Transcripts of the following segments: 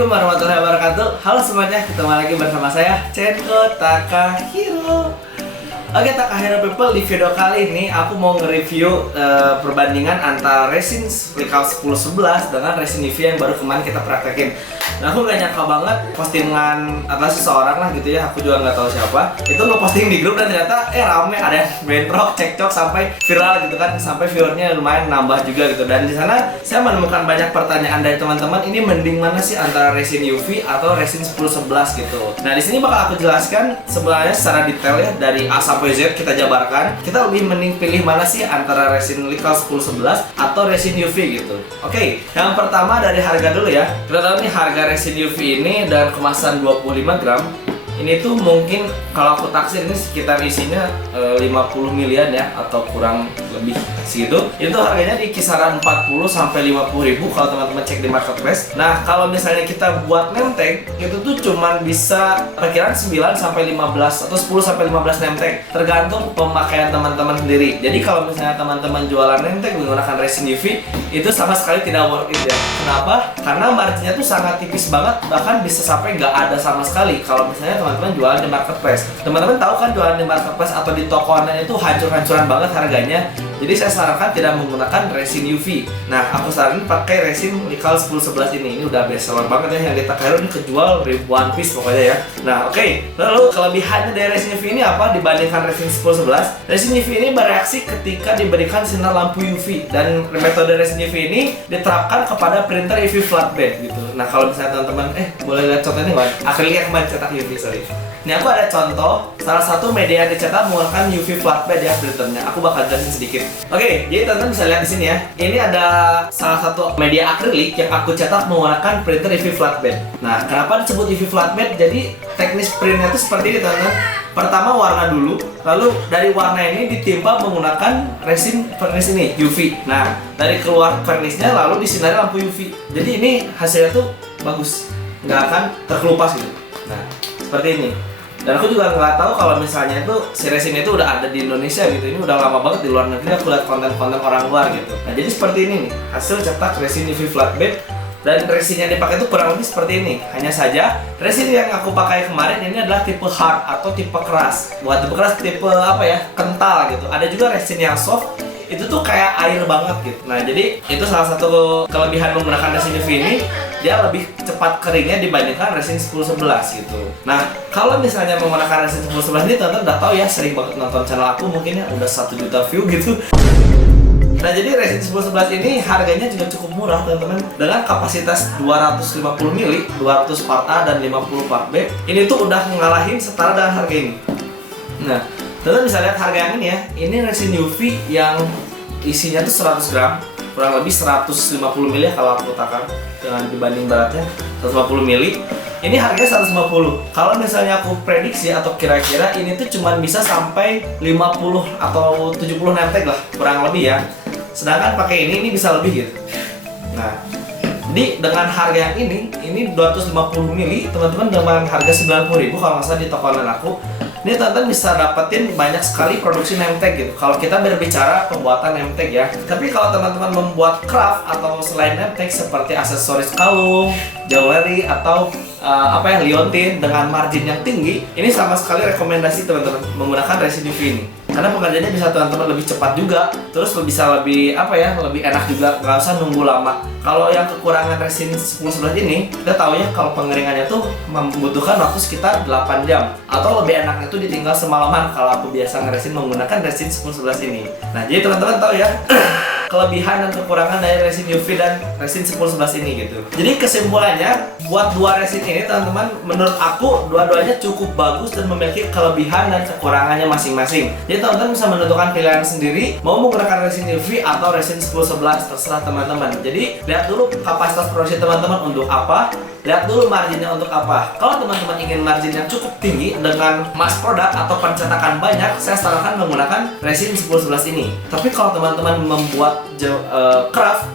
Assalamualaikum warahmatullahi wabarakatuh. Halo semuanya, ketemu lagi bersama saya Cenko Takahiro. Oke Takahiro people, di video kali ini aku mau nge-review perbandingan antara resin Slickal 1011 dengan resin UV yang baru kemarin kita praktekin. Nah aku gak nyangka banget postingan atas seseorang lah gitu ya, aku juga nggak tahu siapa, itu nge-posting di grup dan ternyata rame, ada yang bentrok, cekcok sampai viral gitu kan, sampai viewernya lumayan nambah juga gitu. Dan di sana saya menemukan banyak pertanyaan dari teman-teman, ini mending mana sih antara resin UV atau resin 1011 gitu. Nah di sini bakal aku jelaskan sebenarnya secara detail ya, dari A sampai Z kita jabarkan. Kita lebih mending pilih mana sih antara resin Slickal 1011 atau resin UV gitu. Oke, yang pertama dari harga dulu ya. Kita tahu nih harga resin UV ini dan kemasan 25 gram ini tuh mungkin kalau aku taksir ini sekitar isinya 50 milian ya, atau kurang lebih segitu. Itu harganya di kisaran 40 sampai 50 ribu kalau teman-teman cek di marketplace. Nah kalau misalnya kita buat name tag itu tuh cuman bisa perkiraan 9 sampai 15 atau 10 sampai 15 name tag, tergantung pemakaian teman-teman sendiri. Jadi kalau misalnya teman-teman jualan name tag menggunakan resin UV itu sama sekali tidak worth it ya. Kenapa? Karena marginnya tuh sangat tipis banget, bahkan bisa sampai nggak ada sama sekali kalau misalnya teman-teman jualan di marketplace. Teman-teman tahu kan jualan di marketplace atau di toko online itu hancur-hancuran banget harganya. Jadi saya sarankan tidak menggunakan resin UV. Nah, aku saranin pakai resin Slickal 1011 ini. Ini udah best seller banget ya, yang di Takahiro ini kejual ribuan piece pokoknya ya. Nah, oke. Lalu kelebihannya dari resin UV ini apa dibandingkan resin 1011? Resin UV ini bereaksi ketika diberikan sinar lampu UV, dan metode resin UV ini diterapkan kepada printer UV flatbed gitu. Nah, kalau misalnya teman-teman boleh lihat contohnya nggak? Akrilik yang kemarin cetak UV, sorry. Ini aku ada contoh salah satu media yang dicetak menggunakan UV flatbed ya printernya. Aku bakal jelasin sedikit. Oke, jadi teman-teman bisa lihat di sini ya. Ini ada salah satu media akrilik yang aku cetak menggunakan printer UV flatbed. Nah, kenapa disebut UV flatbed? Jadi teknis printnya itu seperti ini teman-teman. Pertama warna dulu, lalu dari warna ini ditimpa menggunakan resin vernis ini UV. Nah, dari keluar vernisnya lalu disinari lampu UV. Jadi ini hasilnya tuh bagus, nggak akan terkelupas gitu. Nah, seperti ini. Dan aku juga nggak tahu kalau misalnya itu si resin itu udah ada di Indonesia gitu. Ini udah lama banget di luar negeri, aku lihat konten-konten orang luar gitu. Nah jadi seperti ini nih, hasil cetak resin UV flatbed. Dan resin yang dipakai itu kurang lebih seperti ini. Hanya saja resin yang aku pakai kemarin ini adalah tipe hard atau tipe keras. Buat tipe keras, tipe apa ya, kental gitu. Ada juga resin yang soft, itu tuh kayak air banget gitu. Nah jadi itu salah satu kelebihan menggunakan resin UV ini, dia lebih cepat keringnya dibandingkan resin 1011 gitu. Nah kalau misalnya menggunakan resin 1011 ini, teman-teman udah tahu ya, sering banget nonton channel aku, mungkin ya udah 1 juta view gitu. Nah jadi resin 1011 ini harganya juga cukup murah teman-teman, dengan kapasitas 250 mili, 200 part A dan 50 part B. Ini tuh udah ngalahin setara dengan harga ini. Nah teman-teman bisa lihat harga yang ini ya. Ini resin UV yang isinya tuh 100 gram, kurang lebih 150 mili ya kalau aku takar dengan dibanding beratnya 150 mili. Ini harganya 150. Kalau misalnya aku prediksi atau kira-kira ini tuh cuman bisa sampai 50 atau 70 name tag lah kurang lebih ya. Sedangkan pakai ini bisa lebih gitu. Nah, jadi dengan harga yang ini 250 mili, teman-teman dengan harga 90.000 kalau nggak salah di toko online aku. Ini teman-teman bisa dapetin banyak sekali produksi name tag gitu. Kalau kita berbicara pembuatan name tag ya. Tapi kalau teman-teman membuat craft atau selain name tag seperti aksesoris kalung, jewelry atau liontin dengan margin yang tinggi, ini sama sekali rekomendasi teman-teman menggunakan resin UV ini. Karena pengerjaannya bisa teman-teman lebih cepat juga, terus bisa lebih lebih enak juga, nggak usah nunggu lama. Kalau yang kekurangan resin 1011 ini, kita tahu ya kalau pengeringannya tuh membutuhkan waktu sekitar 8 jam, atau lebih enaknya tuh ditinggal semalaman kalau aku biasa ngeresin menggunakan resin 1011 ini. Nah jadi teman-teman tahu ya kelebihan dan kekurangan dari resin UV dan resin 1011 ini gitu. Jadi kesimpulannya, buat dua resin ini teman-teman, menurut aku dua-duanya cukup bagus dan memiliki kelebihan dan kekurangannya masing-masing. Jadi teman-teman bisa menentukan pilihan sendiri mau menggunakan resin UV atau resin 1011, terserah teman-teman. Jadi lihat dulu kapasitas produksi teman-teman untuk apa, lihat dulu marginnya untuk apa. Kalau teman-teman ingin margin yang cukup tinggi dengan mass product atau pencetakan banyak, saya sarankan menggunakan resin 1011 ini. Tapi kalau teman-teman membuat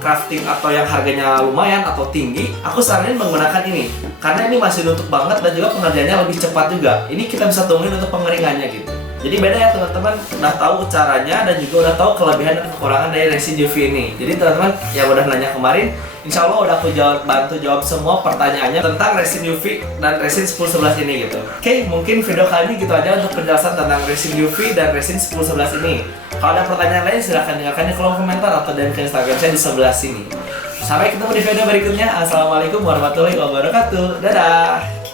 crafting atau yang harganya lumayan atau tinggi, aku saranin menggunakan ini karena ini masih nutup banget dan juga pengerjaannya lebih cepat juga. Ini kita bisa tungguin untuk pengeringannya gitu. Jadi beda ya teman-teman, udah tahu caranya dan juga udah tahu kelebihan dan kekurangan dari resin UV ini. Jadi teman-teman yang udah nanya kemarin, insya Allah udah aku bantu jawab semua pertanyaannya tentang resin UV dan resin 1011 ini gitu. Oke, mungkin video kali ini gitu aja untuk penjelasan tentang resin UV dan resin 1011 ini. Kalau ada pertanyaan lain silahkan tinggalkan di kolom komentar atau DM ke Instagram saya di sebelah sini. Sampai ketemu di video berikutnya. Assalamualaikum warahmatullahi wabarakatuh. Dadah.